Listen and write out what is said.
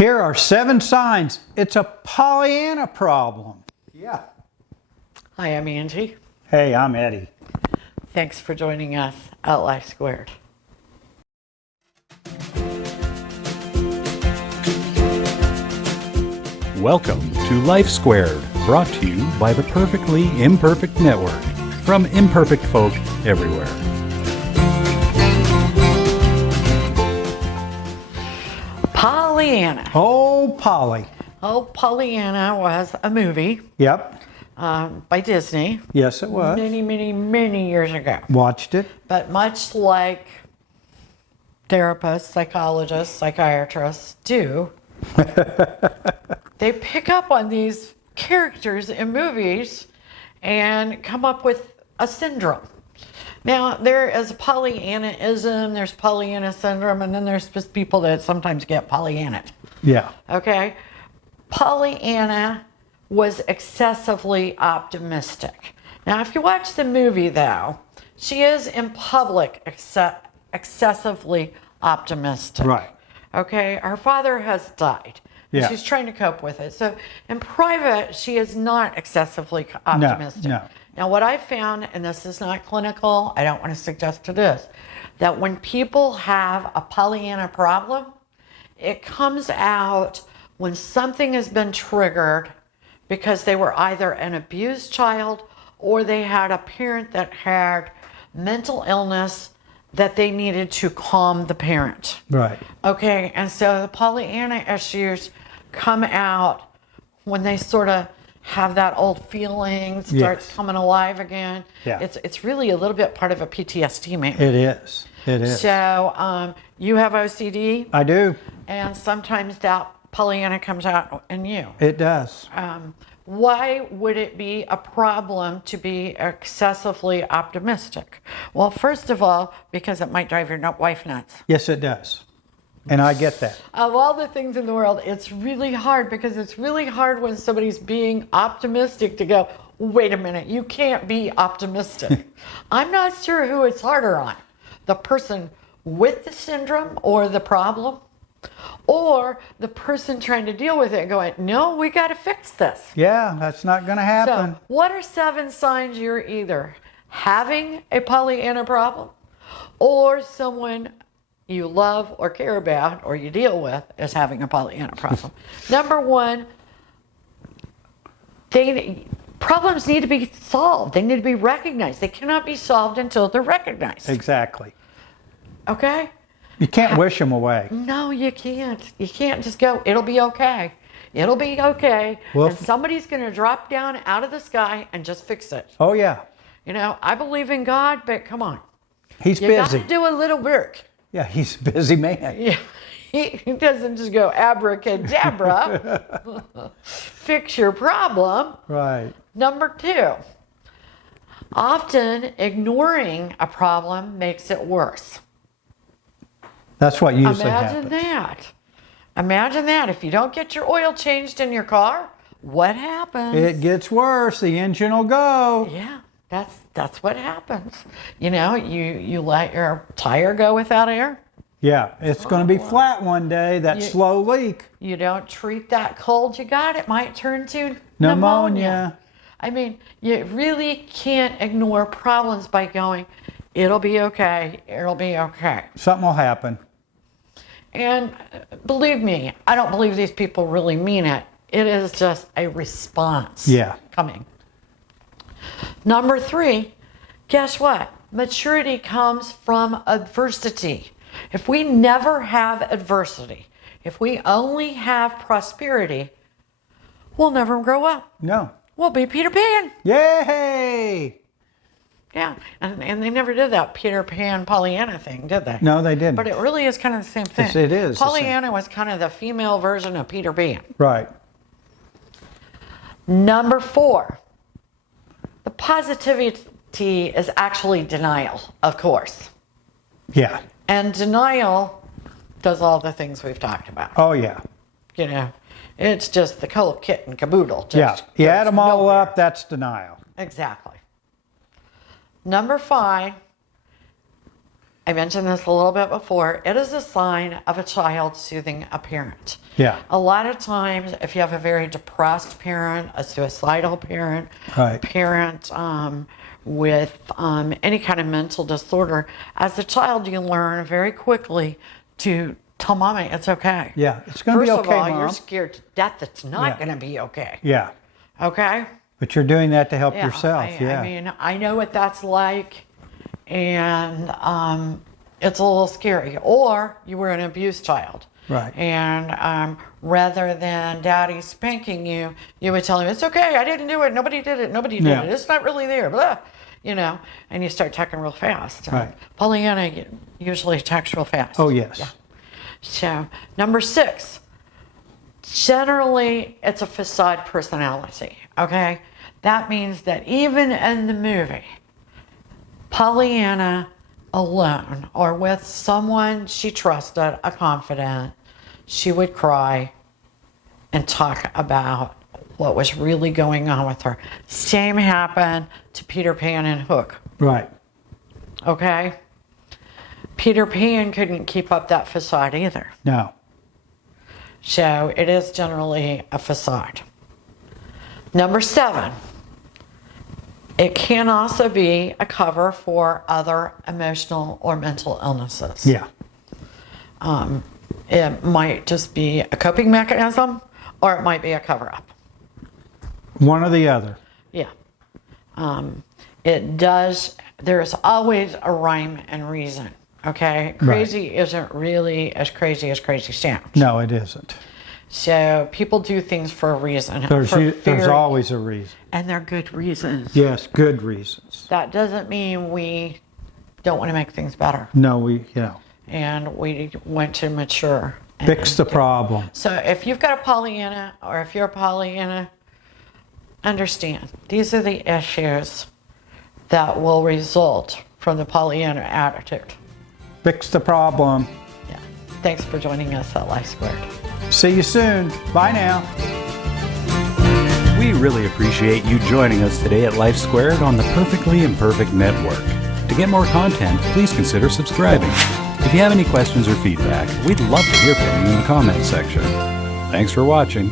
Here are 7 signs it's a Pollyanna problem. Yeah. Hi, I'm Angie. Hey, I'm Eddie. Thanks for joining us at Life Squared. Welcome to Life Squared, brought to you by the Perfectly Imperfect Network, from imperfect folk everywhere. Pollyanna. Oh, Polly. Oh, Pollyanna was a movie Yep. by Disney Yes, it was. many years ago. Watched it. But much like therapists, psychologists, psychiatrists do, they pick up on these characters in movies and come up with a syndrome. Now, there is Pollyannaism, there's Pollyanna syndrome, and then there's just people that sometimes get Pollyanna. Yeah. Okay? Pollyanna was excessively optimistic. Now, if you watch the movie, though, she is in public excessively optimistic. Right. Okay? Her father has died. Yeah. She's trying to cope with it. So, in private, she is not excessively optimistic. No. Now, what I found, and this is not clinical, I don't want to suggest it is, that when people have a Pollyanna problem, it comes out when something has been triggered because they were either an abused child or they had a parent that had mental illness that they needed to calm the parent. Right. Okay, and so the Pollyanna issues come out when they sort of have that old feeling starts Yes. coming alive again. Yeah. It's really a little bit part of a PTSD maybe. It is. It is. So you have OCD, I do. and sometimes that Pollyanna comes out in you. It does. Why would it be a problem to be excessively optimistic? Well, first of all, because it might drive your wife nuts. Yes, it does. And I get that. Of all the things in the world, it's really hard because it's really hard when somebody's being optimistic to go, wait a minute, you can't be optimistic. I'm not sure who it's harder on, the person with the syndrome or the problem, or the person trying to deal with it going, no, we got to fix this. Yeah, that's not going to happen. So, what are 7 signs you're either having a Pollyanna problem or someone you love or care about or you deal with is having a Pollyanna problem? Number 1, problems need to be solved. They need to be recognized. They cannot be solved until they're recognized. Exactly. Okay? You can't wish them away. No, you can't. You can't just go, it'll be okay. It'll be okay. Well, and somebody's going to drop down out of the sky and just fix it. Oh, yeah. You know, I believe in God, but come on. He's You busy. got to do a little work. Yeah, he's a busy man. Yeah. He doesn't just go abracadabra, fix your problem. Right. Number 2, often ignoring a problem makes it worse. That's what usually Imagine happens. that. Imagine that. If you don't get your oil changed in your car, what happens? It gets worse. The engine will go. Yeah, that's what happens. You know, you let your tire go without air. Yeah, it's going to be flat one day, that slow leak. You don't treat that cold you got, it might turn to Pneumonia. I mean, you really can't ignore problems by going, it'll be okay, it'll be okay. Something will happen. And believe me, I don't believe these people really mean it. It is just a response coming. Number 3, guess what? Maturity comes from adversity. If we never have adversity, if we only have prosperity, we'll never grow up. No. We'll be Peter Pan. Yay! Yeah, and they never did that Peter Pan Pollyanna thing, did they? No, they didn't. But it really is kind of the same thing. Yes, it is the same. Pollyanna was kind of the female version of Peter Pan. Right. Number 4, the positivity is actually denial, of course. Yeah. And denial does all the things we've talked about. Oh, yeah. You know, it's just the whole kit and caboodle. Yeah. You add goes them all nowhere. up, that's denial. Exactly. Number 5, I mentioned this a little bit before. It is a sign of a child soothing a parent. Yeah. A lot of times, if you have a very depressed parent, a suicidal parent, Right. parent with any kind of mental disorder, as a child, you learn very quickly to tell mommy it's okay. Yeah, it's going to be okay, First of all, Mom. you're scared to death it's not Yeah. going to be okay. Yeah. Okay? But you're doing that to help Yeah, yourself. I mean, I know what that's like, and it's a little scary. Or you were an abused child. Right. And rather than daddy spanking you, you would tell him, it's okay, I didn't do it, nobody did it, nobody did Yeah. it, it's not really there, blah, and you start talking real fast. Right. Pollyanna usually talks real fast. Oh, yes. Yeah. So, number 6, generally it's a facade personality, okay? That means that even in the movie, Pollyanna alone or with someone she trusted, a confidant, she would cry and talk about what was really going on with her. Same happened to Peter Pan and Hook, Right. okay? Peter Pan couldn't keep up that facade either. No. So it is generally a facade. Number 7, it can also be a cover for other emotional or mental illnesses. Yeah. It might just be a coping mechanism, or it might be a cover-up. One or the other. Yeah. There's always a rhyme and reason, okay? Crazy isn't really as crazy sounds. No, it isn't. So people do things for a reason. There's always a reason. And they're good reasons. Yes, good reasons. That doesn't mean we don't want to make things better. No, And we want to mature. fix the problem. So if you've got a Pollyanna, or if you're a Pollyanna, understand these are the issues that will result from the Pollyanna attitude. Fix the problem. Yeah. Thanks for joining us at Life Squared. See you soon. Bye now. We really appreciate you joining us today at Life Squared on the Perfectly Imperfect Network. To get more content, please consider subscribing. If you have any questions or feedback, we'd love to hear from you in the comments section. Thanks for watching.